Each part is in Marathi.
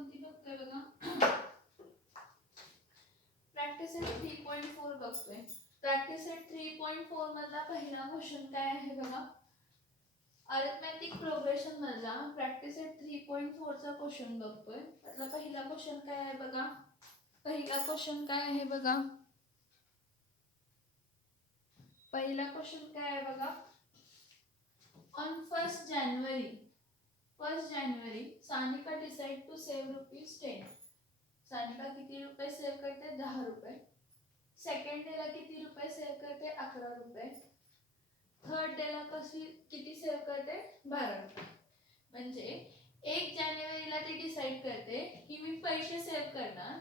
कोणती बघतोय बघा. प्रॅक्टिस सेट 3.4 बघतोय. प्रॅक्टिस सेट 3.4 मधला पहिला क्वेश्चन काय आहे बघा. अरिथमेटिक प्रोग्रेशन मधला प्रॅक्टिस सेट 3.4 चा क्वेश्चन बघतोय. त्यातला पहिला क्वेश्चन काय आहे बघा. पहिला क्वेश्चन काय आहे बघा. पहिला क्वेश्चन काय आहे बघा. On 1st January Sanika decide to save ₹10. Sanika किती रुपये सेव्ह करते. 10 रुपये. सेकंड डेला किती रुपये सेव्ह करते. 11 रुपये. थर्ड डेला किती सेव्ह करते. 12 रुपये. म्हणजे 1 जानेवारीला ती डिसाइड करते की मी पैसे सेव्ह करणार.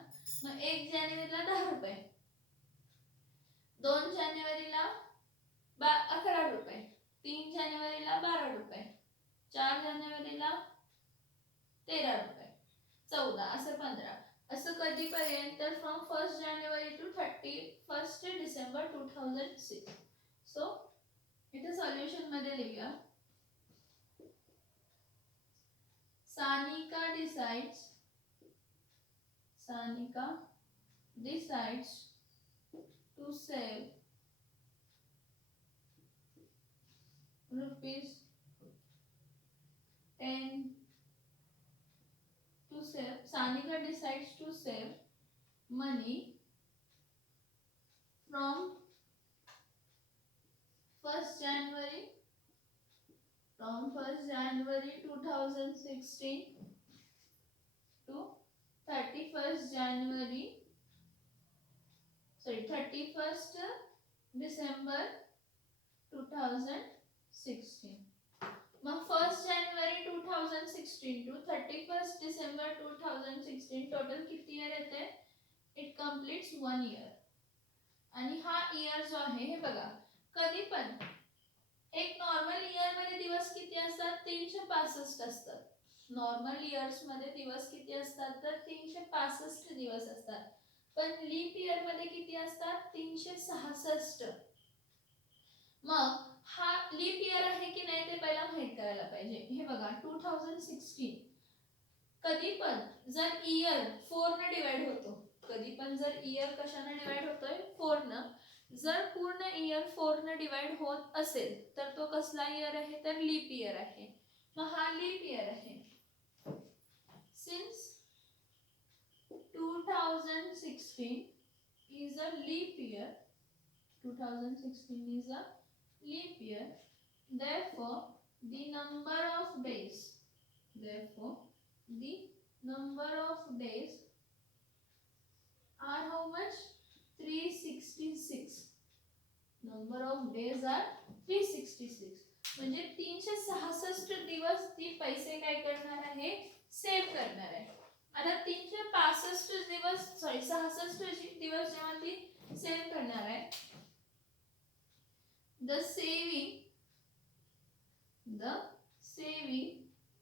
मग 1 जानेवारीला 10 रुपये, 2 जानेवारीला 11 रुपये, 3 जानेवारीला 12 रुपये, 4 जानेवारीला 13 रुपये, 14 असं 15 असं कधीपर्यंत from 1st January to 31st December 2006. So इथे सॉल्युशन मध्ये लिहूया. Sanika decides to save ₹10 to save. Sanika decides to save money from 1st January 2016 to 31st December 2016. मग 1st January 2016 to 31st December 2016 total किती इयर येते. It completes 1 year. आणि हा इयर जो आहे हे बघा कधी पण एक नॉर्मल इयर मध्ये दिवस किती असतात. 365 असतात. नॉर्मल इयर्स मध्ये दिवस किती असतात तर 365 दिवस असतात. पण लीप इयर मध्ये किती असतात. 366. मग हा लीप इयर आहे की नाही ते पहिला माहित करायला पाहिजे. हे बघा 2016 कधी पण जर इयर 4 ने डिवाइड होतो. कधी पण जर इयर कशाने डिवाइड होतोय 4 न. जर पूर्ण इयर 4 ने डिवाइड होत असेल तर तो कसला इयर आहे तर लीप इयर आहे. मग हा लीप इयर आहे. Since 2016 is a leap year. 2016 is a leap year. Therefore, the number of days are how much? 366. Number of days are 366. म्हणजे 366 दिवस ती पैसे काय करणार आहे सेव्ह करणार आहे. आता 365 दिवस 66 दिवस जेव्हा ती सेव्ह करणार आहे. The saving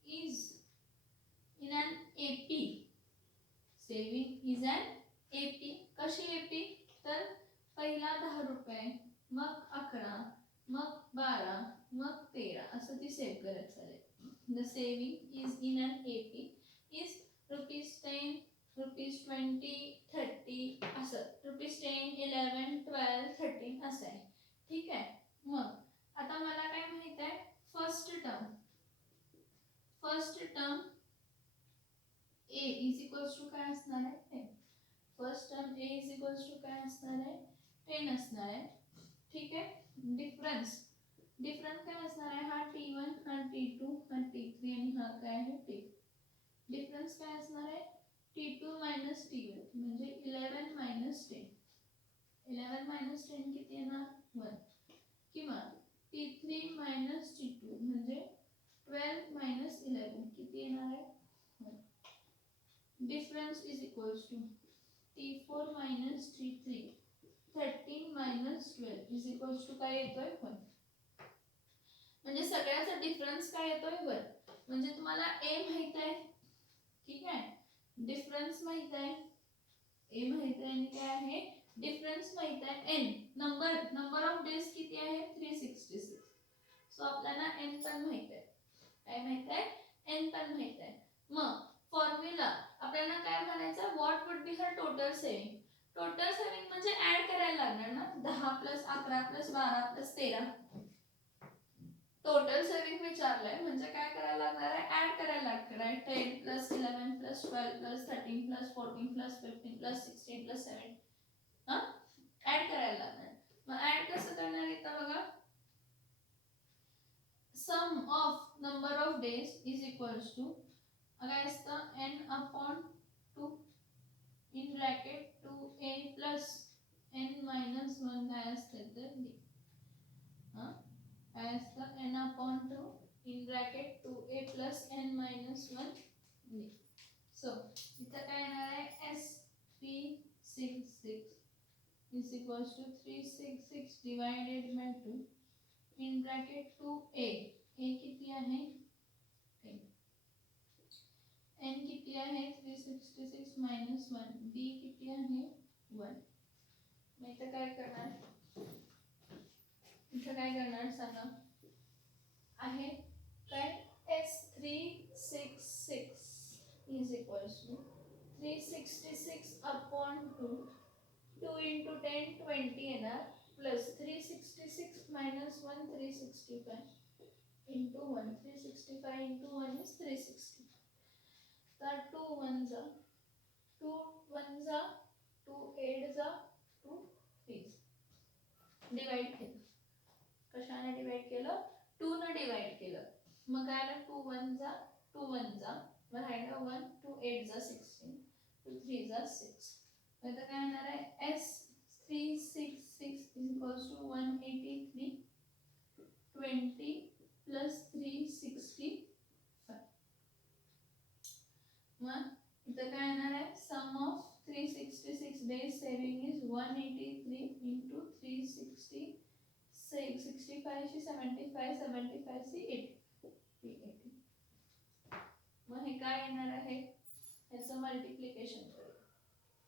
is in an AP. Saving is an AP. कशी AP तर पहिला 10 रुपये, मग 11, मग 12, मग 13 असं ती सेव्ह करत चालेल. The saving is in an AP is ₹10, ₹20, ₹30 असं ₹10, 11, 12, 13 असं आहे. ठीक आहे. मग आता मला काय माहित आहे first term A is equals to काय असणार आहे 10. First term A is equals to काय असणार आहे 10 असणार आहे. ठीक आहे. डिफरन्स काय असणार आहे हा T1 हा T2 हा T3 आणि हा काय आहे T. डिफरन्स काय असणार आहे T2 मायनस T1 म्हणजे 11 मायनस 10. 11 मायनस 10 किती येणार 1 किंवा T3 मायनस T2 म्हणजे 12 मायनस 11 किती येणार आहे 1. Difference is equals to T4 minus T3 13 minus 12 is equals to काय येतोय 1. म्हणजे सगळ्याचा डिफरन्स काय येतोय 1. म्हणजे तुम्हाला A माहित आहे. ठीक आहे. डिफरन्स माहित आहे. A माहित आहे आणि काय आहे डिफरन्स माहित आहे. n नंबर ऑफ डेज किती आहे 366. सो आपल्याला n पण माहित आहे. काय माहित आहे n पण माहित आहे. मग फॉर्म्युला आपल्याला लोकांना काय म्हणायचं, what would be her total saving. Total saving म्हणजे ऍड करायला लागणार ना, 10 plus 11 plus 12 plus 13. Total saving विचारलंय म्हणजे काय करायला लागणार आहे, ऍड करायला लागणार आहे. 10 plus 11 plus 12 plus 13 plus 14 plus 15 plus 16 plus 7 add करायला लागणार. मग ऍड कसं करणार इथं बघा, sum of number of days is equals to काय असतं, n upon 2 in bracket 2a plus n minus 1 काय असतं तर d. काय असतं, n upon 2 in bracket 2a plus n minus 1 d. So इथं काय येणार आहे, S366 is equals to 366 divided by 2 in bracket 2a. a किती आहे 10, n किती आहे 366 minus 1, d किती आहे 1. मग इथं काय करणार, इथं काय करणार सांगा, आहे काय, S366 is equals to 366 upon 2, 2 into 10 20 येणार plus 366 minus 1 365 into 1 365 into 1 is 360. तर 2 1 जा 2 1 जा 2 8 जा 2 3 डिवाइड केलं, कशाने डिवाइड केलं, 2 ने डिवाइड केलं. मग काय आलं, 2 1 जा 2 1 जा, मग राहिलं 1, 2 8 जा 16, 2 3 जा 6. मग इथं काय येणार आहे, S366 is equals to 183 20 plus 365. मग इथं काय येणार आहे, sum of 366 days saving is 183 into 360 65 शी 75 75 शी 80. मग हे काय येणार आहे, ह्याचं मल्टिप्लिकेशन करूया.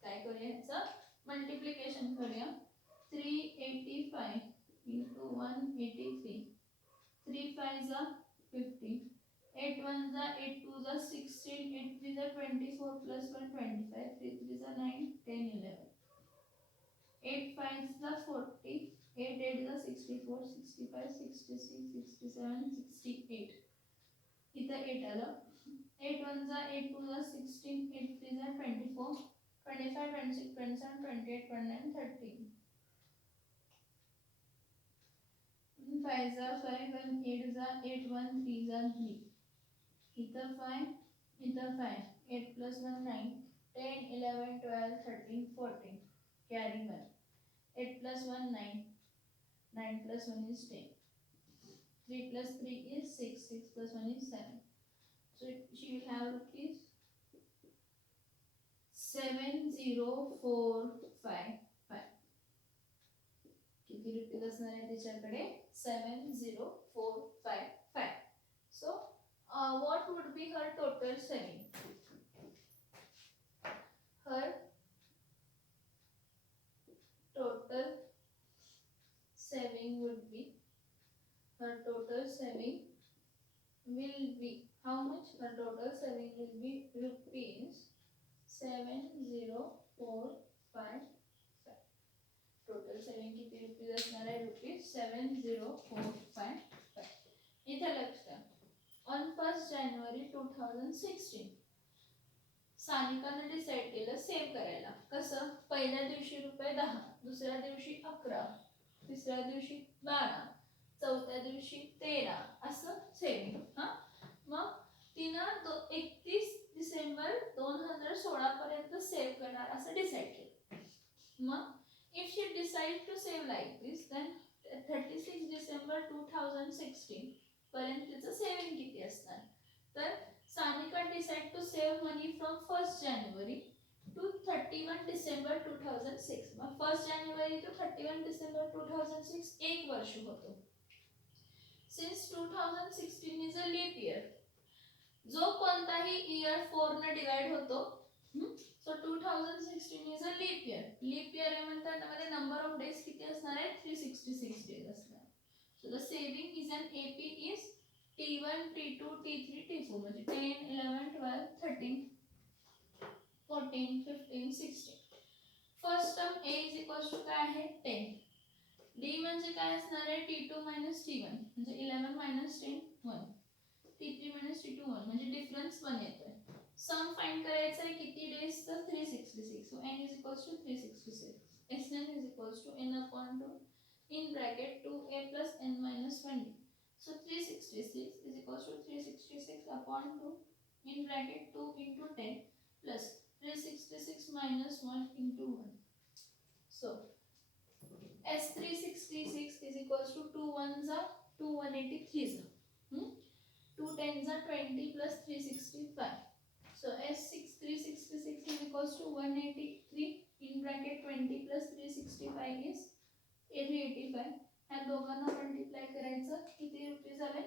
काय करूया, ह्याचं मल्टिप्लिकेशन करूया. 385 into 183, 3 5 जा 50, 8 1 जा 8 2 जा 16, 8 3 जा 24 plus 1 25, 3 3 जा 9 10 11, 8 5 जा 40, 8 8 जा 64 65 66 67 68. इथं 8 आलं, 8 1 जा 8 2 जा 16, 8 3 जा 24 25 26 27 28 29 30. 5 जा 5 1 8 जा 8 1 3 जा 3. इथं 5 इथं 5, 8 plus 1 9, 10 11 12 13 14 carry 1, 8 plus 1 9, 9 plus 1 is 10, 3 plus 3 is 6, 6 plus 1 is 7. So she will have rupees 70455. किती रुपीज असणार आहे तिच्याकडे, 70455. So what would be her total saving? Her total saving would be, her total saving will be how much? Her total saving will be rupees 70455. Total saving किती रुपीज असणार आहे, रुपीज 70455. इथे लक्ष द्या, ऑन 1 जानेवारी 2016 सानिकाने डिसाइड केलं सेव्ह करायला. कसं, पहिल्या दिवशी रुपये 10, दुसऱ्या दिवशी 11, तिसऱ्या दिवशी 12, चौथ्या दिवशी 13 असं सेविंग. मग तिनं 31 डिसेंबर 2016 पर्यंत सेव्ह करणार असं डिसाइड केलं. मग if she decides to save like this, then 36 December 2016 पर्यंत तिचं सेविंग किती असणार, तर Sanika decide to save money from 1 जानेवारी टू 31 डिसेंबर 2006. मग 1 जानेवारी टू 31 डिसेंबर 2006 एक वर्ष होतो. Since 2016 is a leap year, जो कोणताही इयर 4 ने डिवाइड होतो. So 2016 is a leap year. Leap year आहे म्हणतात त्यामध्ये नंबर ऑफ डेज किती असणार आहे, 366 डेज असणार. So the saving is an AP is T1 T2 T3 T4 म्हणजे 10 11 12 13 14, 15, 16. First term a is equals to काय आहे 10. d म्हणजे काय असणार आहे t2 minus t1 म्हणजे 11 minus 10 1. t3 minus t2 1 म्हणजे डिफरन्स 1 येतोय. सम फाइंड करायचा आहे किती डेज तर 366. So n is equals to 366. Sn is equals to n upon 2 in bracket 2a plus n minus 1d. So 366 is equals to 366 upon 2 in bracket 2 into 10 plus 366 minus 1 into 1. So S366 is equals to 2 ones are 2 183s are 2 tens are 20 plus 365. So S6366 is equals to 183 in bracket 20 plus 365 is 385. ह्या दोघांना मल्टिप्लाय करायचं किती रुपीज आले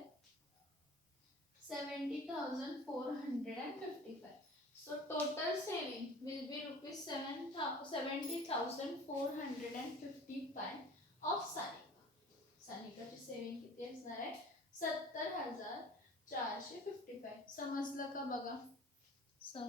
70,455. So total saving will be rupees 70,455 of Sanika. सानिकाची saving किती असणार आहे 70,455. समजलं का बघा सम.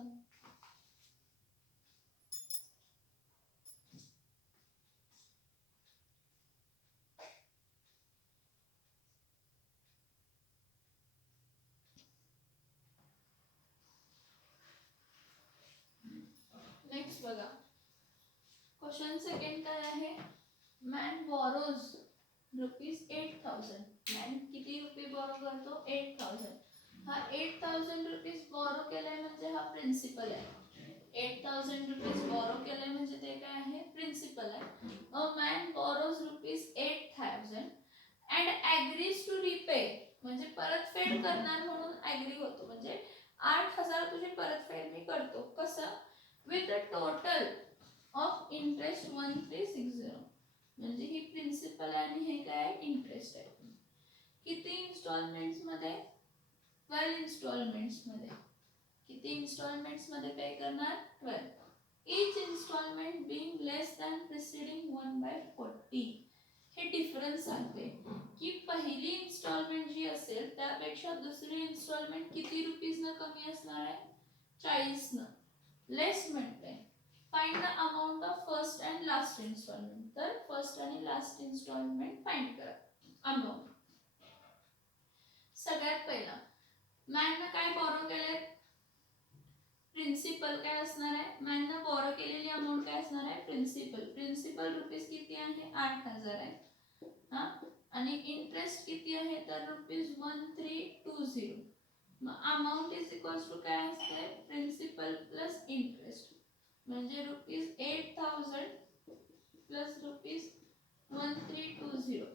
नेक्स्ट बघा क्वेश्चन सेकंड काय आहे मॅन बॉरोज रुपीज 8,000. मॅन किती रुपये बॉरो करतो 8,000. हा 8,000 रुपीज बॉरो केलाय म्हणजे हा प्रिन्सिपल आहे. 8,000 रुपीज बॉरो केलाय म्हणजे ते काय आहे प्रिन्सिपल आहे. A man borrows rupees 8,000 and agrees to repay म्हणजे परतफेड करणार म्हणून ॲग्री होतो. म्हणजे 8,000 तुझी परतफेड मी करतो कसं with a total of interest 1360. म्हणजे ही प्रिन्सिपल आणि हे काय इंटरेस्ट आहे. किती इन्स्टॉलमेंट्स मध्ये 12 इन्स्टॉलमेंट्स मध्ये. किती इन्स्टॉलमेंट्स मध्ये पे करणार 12. each installment being less than preceding 1/40. हे डिफरन्स सांगते की पहिली इन्स्टॉलमेंट जी असेल त्यापेक्षा दुसरी इन्स्टॉलमेंट किती रुपीज न कमी असणार आहे 40 न. लेस म्हणते find the amount of first and last instalment. तर फर्स्ट आणि लास्ट इन्स्टॉलमेंट फाइंड करा अमाउंट. सगळ्यात पहिला मॅननं काय बॉरो केले प्रिन्सिपल काय असणार आहे मॅननं बॉरो केलेली अमाउंट काय असणार आहे प्रिन्सिपल. प्रिन्सिपल रुपीज किती आहे 8,000 आहे हा आणि इंटरेस्ट किती आहे तर रुपीज 1320. मग अमाउंट इज इक्वल्स टू काय असते प्रिन्सिपल प्लस इंटरेस्ट म्हणजे रुपीज 8,000 प्लस रुपीज 1320.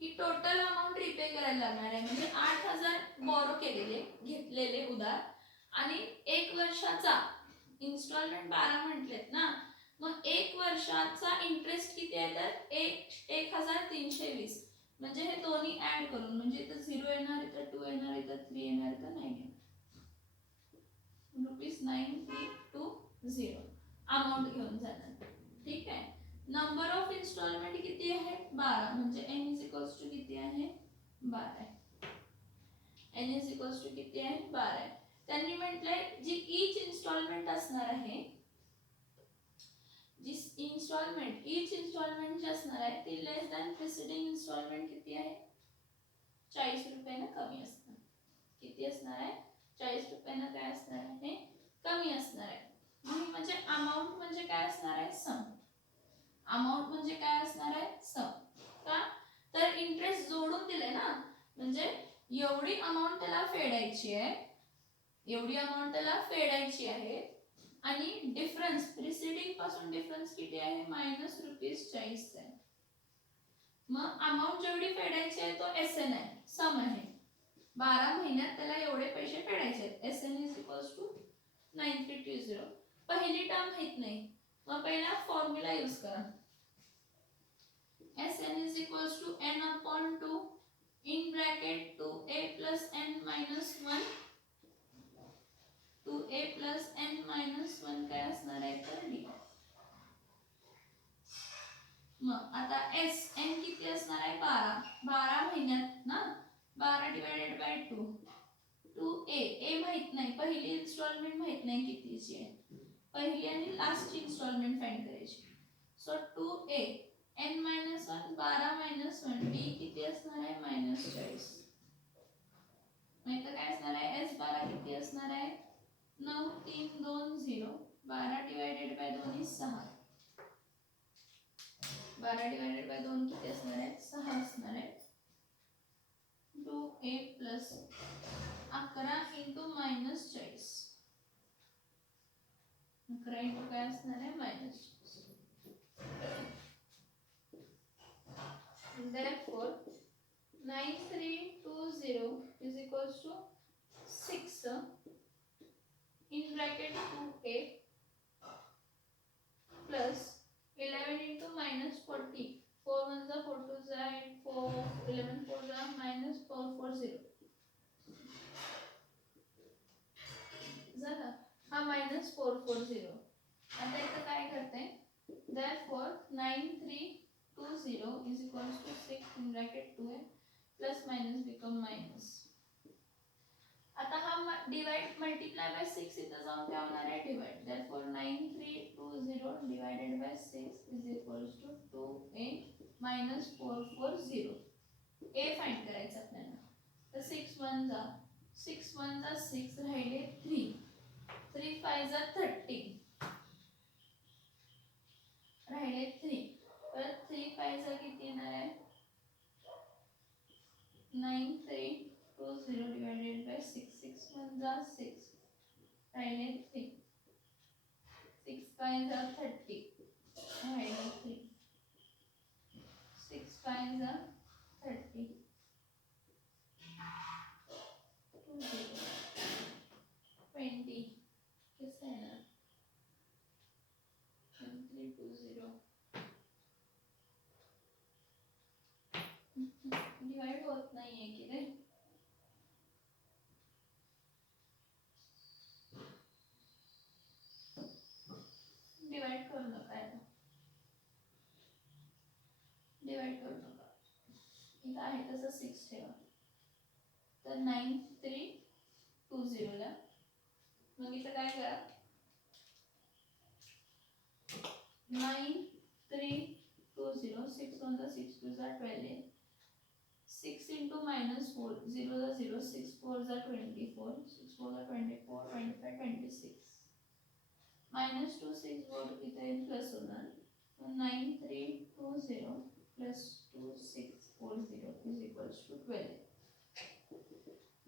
ही टोटल अमाउंट रिपे करायला लागणार आहे. म्हणजे 8,000 बॉरो केलेले घेतलेले उधार आणि 1 वर्षाचा इन्स्टॉलमेंट 12 म्हटलेत ना मग 1 वर्षाचा इंटरेस्ट किती आहे तर 1,320. म्हणजे हे दोन्ही ऍड करून म्हणजे इथं 0 येणार इथं 2 येणार इथं 3 येणार इथं 9 येणार रुपीज 9320 अमाउंट घेऊन जाणार. ठीक आहे. नंबर ऑफ इन्स्टॉलमेंट किती आहे 12 म्हणजे n इज इक्वल्स टू किती आहे 12 आहे. n इज इक्वल्स टू किती आहे 12 आहे. त्यांनी म्हटलंय जी ईच इन्स्टॉलमेंट असणार आहे जी इन्स्टॉलमेंट ईच इन्स्टॉलमेंट जी असणार आहे ती लेस दॅन प्रिसिडिंग इन्स्टॉलमेंट किती आहे 40 रुपयानं कमी असणार. किती असणार आहे 40 रुपयानं काय असणार आहे कमी असणार आहे. म्हणजे अमाउंट म्हणजे काय असणार आहे सम. अमाउंट म्हणजे काय असणार आहे सम. का तर इंटरेस्ट जोडून दिले ना म्हणजे एवढी अमाउंट त्याला फेडायची आहे एवढी अमाउंट त्याला फेडायची आहे आणि डिफरन्स प्रिसिडिंग पासून डिफरन्स किती आहे मायनस रुपीज 40 आहे. मग अमाउंट जेवढी फेडायची आहे तो एसएन आहे सम आहे. 12 महिन्यात त्याला एवढे पैसे फेडायचे आहेत. SN is equals to 9320. पहिली टर्म माहित नाही मग पहिला फॉर्म्युला यूज करा. Sn is equals to n upon 2 in bracket 2a plus n minus 1 2a plus n minus 1 काय असणार आहे तर d. मग आता Sn किती असणार आहे 12 महिन्यात ना 12 डिवाइडेड बाय 2 टू ए माहित नाही, पहिली इन्स्टॉलमेंट माहित नाही कितीची आहे, पहिली आणि लास्टची इन्स्टॉलमेंट फाइंड करायची. So two a n minus one 12 minus one d किती असणार आहे -40. नाही तर काय असणार आहे एस 12 किती असणार आहे 9 3 2 0. 12 divided by 2 is 6. 12 divided by 2 किती असणार आहे 6 असणार आहे. 2a plus 11 into -40. 11 इंटू काय असणार आहे -40. Therefore 9320 is equals to 6 in bracket 2a plus 11 into -40. 4 ones are 4 twos are 4, 11 fours are -440. झालं हा -440. आता इथं काय करते therefore 9320 is equals to 6 in bracket 2a plus minus become minus. आता हा डिवाइड मल्टीप्लाय बाय 6 इथं जाऊन काय होणार आहे divide. therefore 9320 divided by 6 is equals to 2a minus 440. a find करायचं आपल्याला. तर 6 1 जा 6 राहिले 3. 3 5 जा 30 राहिले 3. परत 3 5 जा किती येणार आहे 9320 divided by 6. 6 1 जा 6 राहिले 3. 6 5 जा 30 राहिले 3. 6 5 जा 30 20 किससे है ना 9320 डिवाइड होत नाही आहे की रे. डिवाइड करू नका याला, डिवाइड करू नका. इथं आहे तसं 6 ठेवा. तर 9320 ला मग इथं काय करा 9320 6 1 जा 6 2 जा 12. 6 into -4 0 जा 0 6 4 जा 24 6 4 जा 24 25 26 -2 6 बोर्ड इथे प्लस होणार. 9320 प्लस 2640 इज इक्वल्स टू 12.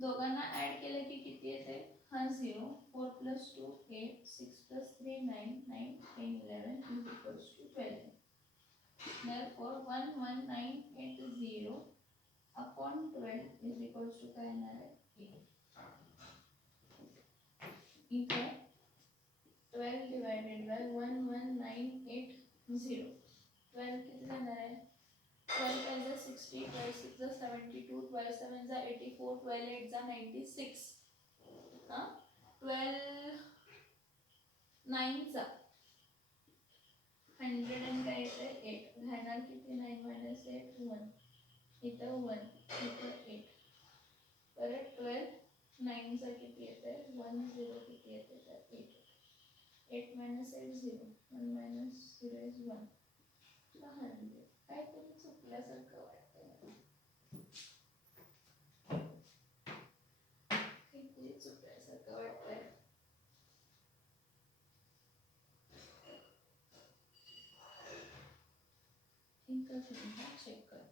दोघांना ऍड केलं की किती येते हा 0. 4 plus 2 8 6 plus 3 9 9 10 11 is equals to 12. therefore 11980 upon 12 is equals to काय येणार आहे 8. इथे 12 divided by 11980. 12 किती जाणार आहे 12 5 जा 60 12 6 जा 72 12 7 जा 84 12 8 जा 96. हां 12 9 जा 100 आणि काय येते 8. राहणार किती 9 minus 8 1. इथं 1 इथं 8. परत 12 9 चा किती येते 1 0 किती येते तर 8. 8 minus 8 0. 1 minus 0 is 1. 100. काय तरी चुकल्यासारखं वाटतंय मला. किती चुकल्यासारखं वाटतंय. एकच मिनिट चेक कर.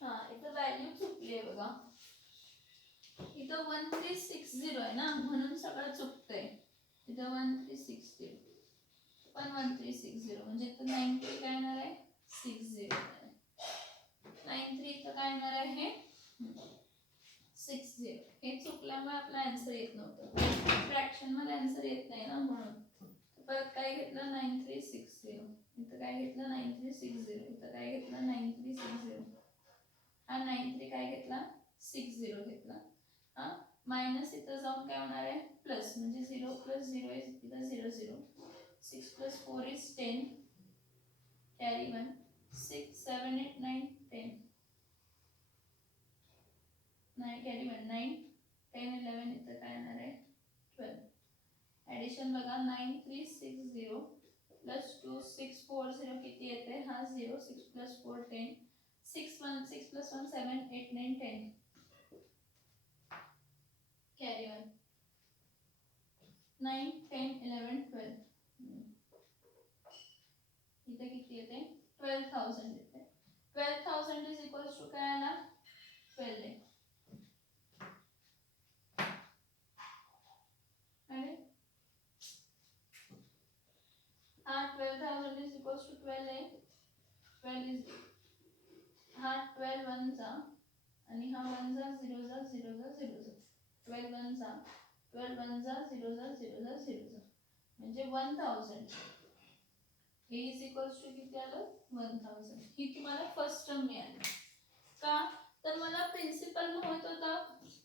हा इथं व्हॅल्यू चुकली आहे बघा. इथं 1360 आहे ना म्हणून सगळं चुकतंय. इथं 1360 पण 1360 म्हणजे इथं 93 काय येणार आहे 60 येणार आहे. 93 इथं काय येणार आहे 60. हे चुकल्यामुळे आपला आन्सर येत नव्हतं. फ्रॅक्शन मध्ये आन्सर येत नाही ना म्हणून. परत काय घेतलं 9360. इथं काय घेतलं 9360. इथं काय घेतलं 9360. हा 93 काय घेतला 60 घेतला. हा मायनस इथं जाऊन काय होणार आहे प्लस म्हणजे 0 प्लस 0 इज इथं 0 0. 6 प्लस 4 इज 10. कॅरी 1. 6 7 8 9 10. कॅरी 1 9 10 11 इथं काय येणार आहे 12. ॲडिशन बघा 9360 प्लस 2640 किती येते हा 0 6 प्लस 4 10 6 1 6 प्लस 1 7 8 9 10 कॅरी 1 9 10 11 12 इथे किती येते 12000 येते. 12000 इज इक्वल्स टू काय आला 12 आहे. आणि हा 12000 इज इक्वल्स टू 12 आहे. 12 इज हा 12 1 चा आणि हा 1 जा 0 जा 0 जा 0 जा 12 1 जा 12 1 जा 0 जा 0 जा 0 जा म्हणजे 1000. हे इज इक्वल्स टू किती आलं 1000. ही तुम्हाला फर्स्ट टर्म मिळाली. का तर मला प्रिन्सिपल माहित होता,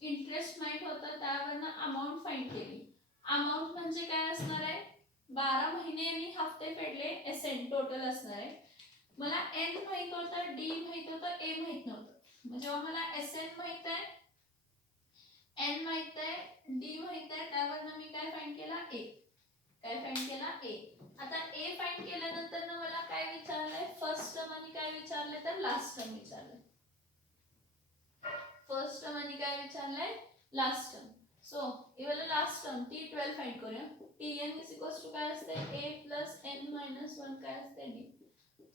इंटरेस्ट माहित होता, त्यावरनं अमाऊंट फाइंड केली. अमाऊंट म्हणजे काय असणार आहे 12 महिने मी हफ्ते फेडले एसएन टोटल असणार आहे. मला एन माहित होतं, डी माहित होतं, ए माहित नव्हतं. म्हणजे जेव्हा मला एसएन माहित आहे, एन माहित आहे, डी माहित आहे, त्यावरनं मी काय फाइंड केला ए. काय फाइंड केला ए. आता ए फाइंड केल्यानंतर मला काय विचारलंय फर्स्ट टर्म आणि काय विचारले तर लास्ट टर्म विचारलंय. फर्स्ट टर्म आणि काय विचारलंय लास्ट टर्म. सो इवाला लास्ट टर्म T12 फाइंड करूया. Tn इज इक्वल्स टू काय असते a प्लस n मायनस 1 काय असते d.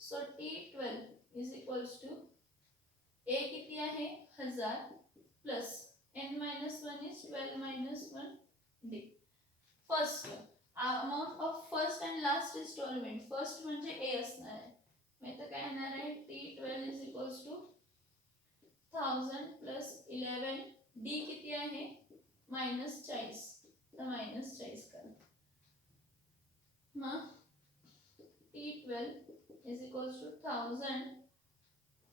So T12 is equals to a किती आहे 1000 plus n minus 1 is 12 minus 1 d. First amount of first and last instalment. First म्हणजे ए असणार आहे. मग इथं काय येणार आहे T12 is equals to 1000 plus 11 d किती आहे -40. तर -40 करा. मग T12 is equals to 1000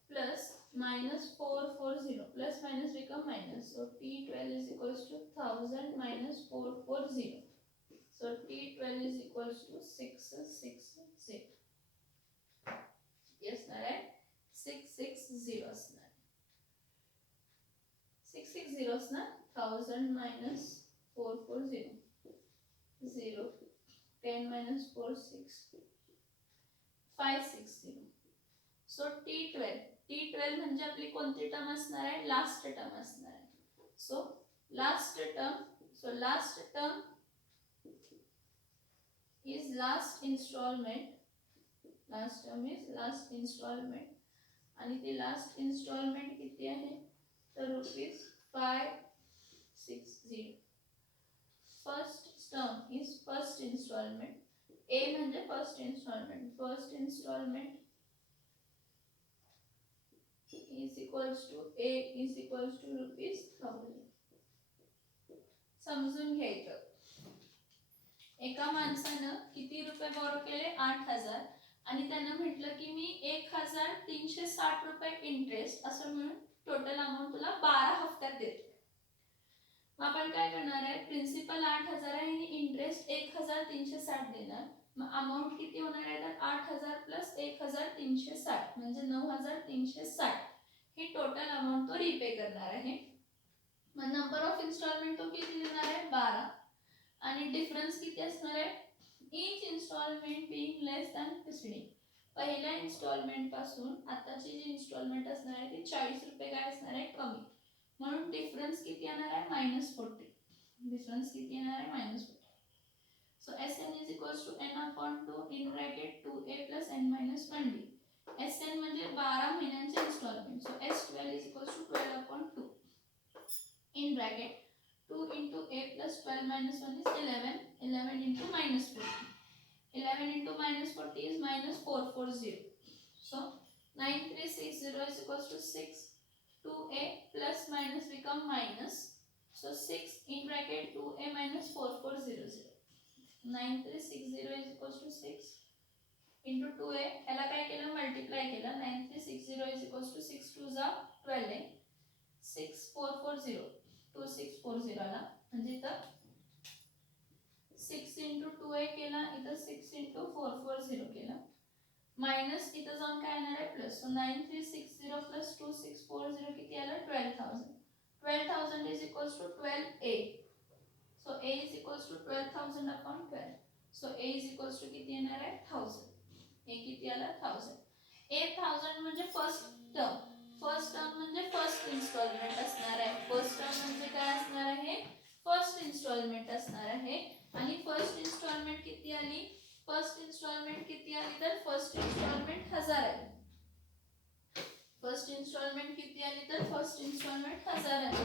plus -440 plus minus become minus. So T12 is equals to 1000 minus 440. So T12 is equals to 660. Yes, right? 660 असणार. 660 असणार. 1000 minus 440. 0. 10 minus 4 6. 560. So T12. T12 म्हणजे आपली कोणती टर्म असणार आहे लास्ट टर्म असणार आहे. So last term. So last term is last installment. Last term is last installment. आणि ते लास्ट इन्स्टॉलमेंट किती आहे तर ₹560. First term is first instalment. A म्हणजे first instalment. First instalment is equals to A is equals to ₹1000. समजून घ्यायचं. एका माणसानं किती रुपये बोरो केले 8000 आणि त्यानं म्हटलं की मी 1360 रुपये इंटरेस्ट असं मिळून टोटल अमाऊंट तुला 12 हप्त्यात देतो. मग आपण काय करणार आहे प्रिन्सिपल 8000 आहे आणि इंटरेस्ट 1360 देणार. मग अमाऊंट किती होणार आहे तर 8000 प्लस 1360 म्हणजे 9360 ही टोटल अमाऊंट तो रीपे करणार आहे. मग नंबर ऑफ इन्स्टॉलमेंट तो किती देणार आहे 12 आणि डिफरन्स किती असणार आहे ईच इन्स्टॉलमेंट बीइंग लेस दॅन प्रिसिडिंग. पहिल्या इन्स्टॉलमेंट पासून आताची जी इन्स्टॉलमेंट असणार आहे ती 40 रुपये काय असणार आहे कमी. म्हणून डिफरन्स किती येणार आहे -40. डिफरन्स किती येणार आहे -40. So Sn is equals to n upon 2 in bracket 2a plus n minus 1d. Sn म्हणजे 12 महिन्यांचे instalment. So S12 is equals to 12 upon 2 in bracket 2 into a plus 12 minus 1 is 11. 11 into minus 40. 11 into minus 40 is minus 440. So 9360 is equals to 6. 2a plus minus become minus. So 6 in bracket 2a minus 4400. 9360 is equals to 6 into 2a. याला काय केलं मल्टिप्लाय केलं. 9360 is equals to 6 2 जा 12 आहे. 6440 2640 ला म्हणजे इथं 6 into 2a केला इथं 6 into 440 केला मायनस इथं जाऊन काय येणार आहे प्लस. सो 9360 प्लस 2640 किती आलं 12000. 12,000 is equals to 12a. So a is equals to 12,000 upon 12. So a is equals to किती येणार आहे 1000. a किती आला 1000. a 1000 म्हणजे फर्स्ट टर्म. फर्स्ट टर्म म्हणजे फर्स्ट इन्स्टॉलमेंट असणार आहे. फर्स्ट टर्म म्हणजे काय असणार आहे फर्स्ट इन्स्टॉलमेंट असणार आहे. आणि फर्स्ट इन्स्टॉलमेंट किती आली फर्स्ट इन्स्टॉलमेंट किती आली तर फर्स्ट इन्स्टॉलमेंट 1000 आली. फर्स्ट इन्स्टॉलमेंट किती आली तर फर्स्ट इन्स्टॉलमेंट 1000 आली.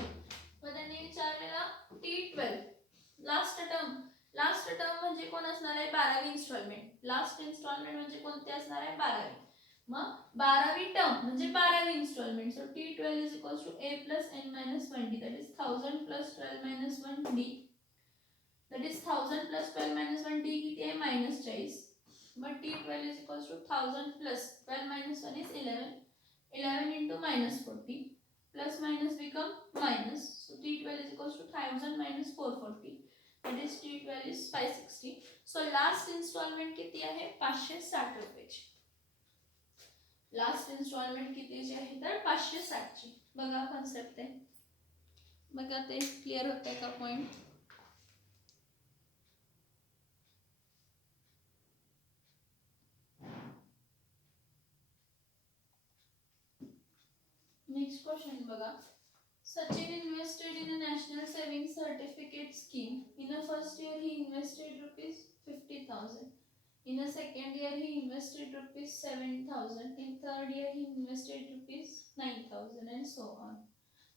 मग त्यांनी विचारलेला T12 लास्ट टर्म म्हणजे कोण असणार आहे 12वी इन्स्टॉलमेंट. लास्ट इन्स्टॉलमेंट म्हणजे कोणते असणार आहे 12वी. मग 12वी टर्म म्हणजे 12वी instalment. So T12 is equals to a plus n minus 1d, that is 1000 plus 12 minus 1d, that is 1000 plus 12 minus 1d किती आहे -40. मग T12 is equals to 1000 plus 12 minus 1 is 11. 11 into -40, plus minus become minus. So T12 is equals to 1000 minus 440, that is T12 is 560. So last installment किती आहे 560 रुपयाची. लास्ट इन्स्टॉलमेंट कितीची आहे तर 560 ची. बघा कॉन्सेप्ट आहे बघा ते क्लिअर होतंय का पॉइंट. नेक्स्ट क्वेश्चन बघा. Sachin invested in a national savings certificate scheme. In the first year he invested rupees 50,000. In the second year he invested rupees 7,000. In third year he invested rupees 9,000 and so on.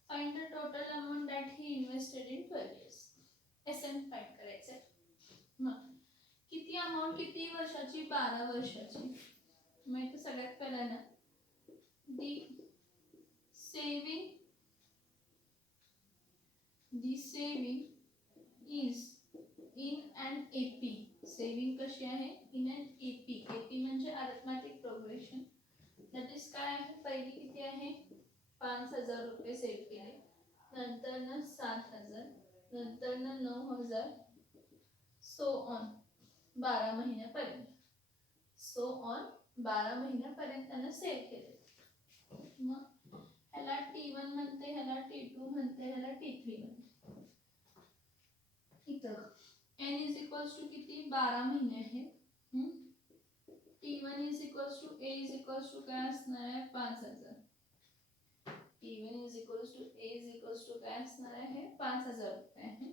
Find the total amount that he invested in 12 years. SN find करायचं. मग किती अमाउंट किती वर्षाची 12 वर्षाची. मग इथे सगळ्यात पहिला ना the saving is in an AP. Saving कशी आहे इन एन AP. AP म्हणजे अरिथमेटिक प्रोग्रेशन. दॅट इज काय आहे पहिली किती आहे 5000 रुपये सेव्ह केले. नंतर ना 7000, नंतर ना 9000, सो ऑन 12 महिन्यापर्यंत. सो ऑन 12 महिन्यापर्यंत त्यांना सेव्ह केले. मग ह्याला T1 म्हणते, ह्याला T2 म्हणते, ह्याला T3 म्हणते. इथं n is equals to किती 12 महिने आहे. T1 is equals to a is equals to काय असणार आहे 5000. T1 is equals to a is equals to काय असणार आहे 5000 रुपये आहे.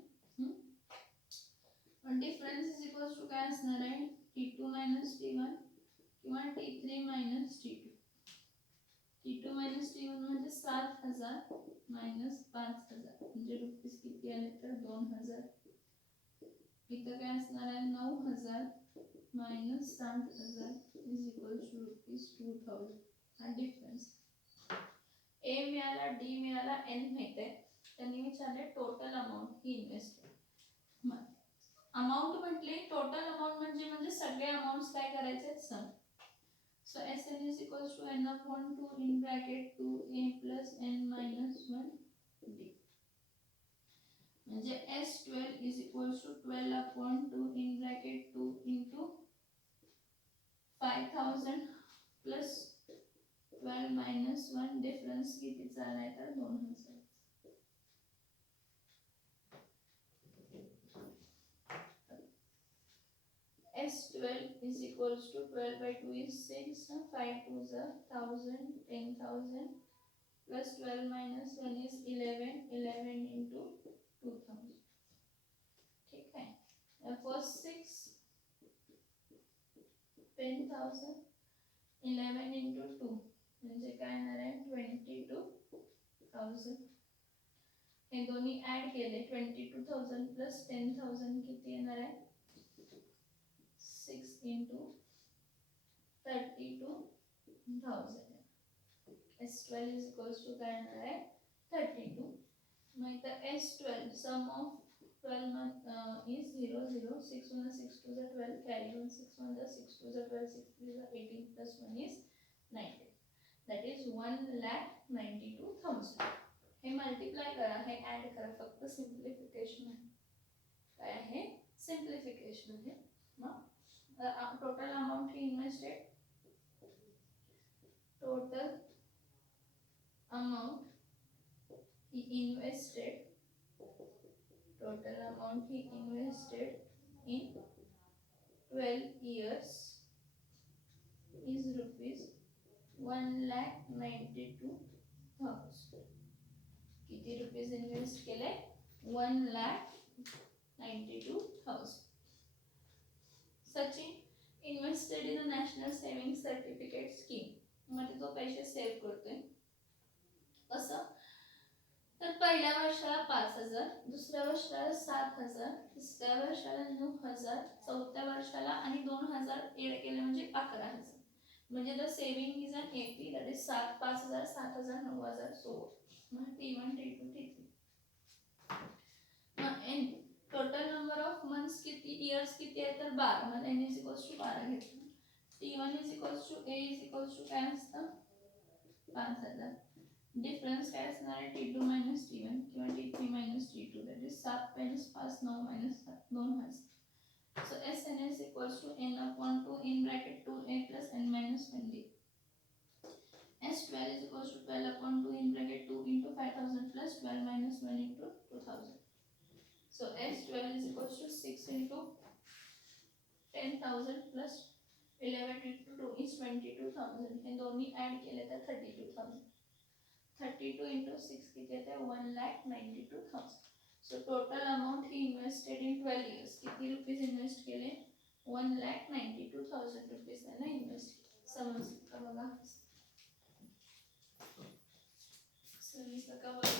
पण डिफरन्स is equals to काय असणार आहे T2 minus T1 किंवा T3 minus T2. T2 minus T1 म्हणजे 7000 minus 5000 म्हणजे रुपीस किती आले तर 2000. इथं काय असणार आहे 9000 minus 7000 is equals to rupees 2000. हा डिफरन्स. A मिळाला, D मिळाला, N माहित आहे. त्यांनी विचारले टोटल अमाउंट ही इन्व्हेस्टेड. अमाउंट म्हटले टोटल अमाउंट म्हणजे सगळे अमाउंट्स काय करायचे सम. So Sn is equals to n upon 2 in bracket 2a plus n minus 1d. म्हणजे S12 is equals to 12 upon 2 in bracket 2 into 5000 plus 12 minus 1 difference कितीचा आलाय तर 2000. S12 is equals to 12 by 2 is 6, 5 2s are 1000, 10,000 plus 12 minus 1 is 11, 11 into 2000. ठीक है. First 6, 10,000, 11 into 2 म्हणजे काय येणार आहे 22,000. हे दोन्ही ऍड केले 22,000 प्लस 10,000 किती येणार आहे 6 into 32,000. S12 is equals to काय येणार आहे 32. मग इथं S12 sum of 12 month is 0 0. 6 1 6 2 12 carry 1 6 1 6 2 12 6 3 18 plus 1 is 19. That is 1,92,000. हे मल्टिप्लाय करा, हे ऍड करा, फक्त सिम्प्लिफिकेशन आहे. काय आहे सिम्प्लिफिकेशन आहे. मग total amount he invested, total amount he invested in 12 years is rupees 1,92,000. किती रुपीज इन्व्हेस्ट केले? 1,92,000. Sachin invested in a national savings certificate scheme. मध्ये तो पैसे सेव्ह करतोय. कसं? तर पहिल्या वर्षाला 5,000, दुसऱ्या वर्षाला 7,000, तिसऱ्या वर्षाला 9,000, चौथ्या वर्षाला आणि 2,000 एड केले म्हणजे 11,000. म्हणजे the saving is an AP that is 5,000, 7,000, 9,000 so मग T1, T2, T3. N total number of months किती, इयर्स किती आहे तर 12. मग n इज इक्वल्स टू 12 घेतलं. T1 is equals to A is equals to काय असतं 5,000. डिफरन्स काय असणार आहे T2 मायनस T1 किंवा T3 minus T2 that is 7 minus 5 9 minus 7 2,000. So Sn is equals to n upon 2 in bracket 2a plus n minus 1d. S12 is equals to 12 upon 2 in bracket 2 into 5,000 plus 12 minus 1 into 2,000. So S12 is equals to 6 into 10,000 plus 11 into 2 is 22,000. हे दोन्ही ऍड केले तर 32,000. 32 into 6 किती येते 1,92,000. So total amount he invested in 12 years. किती रुपीज इन्व्हेस्ट केले 1,92,000 रुपीज त्याला इन्व्हेस्ट केले. समजलं का बघा? समजलं का बघा?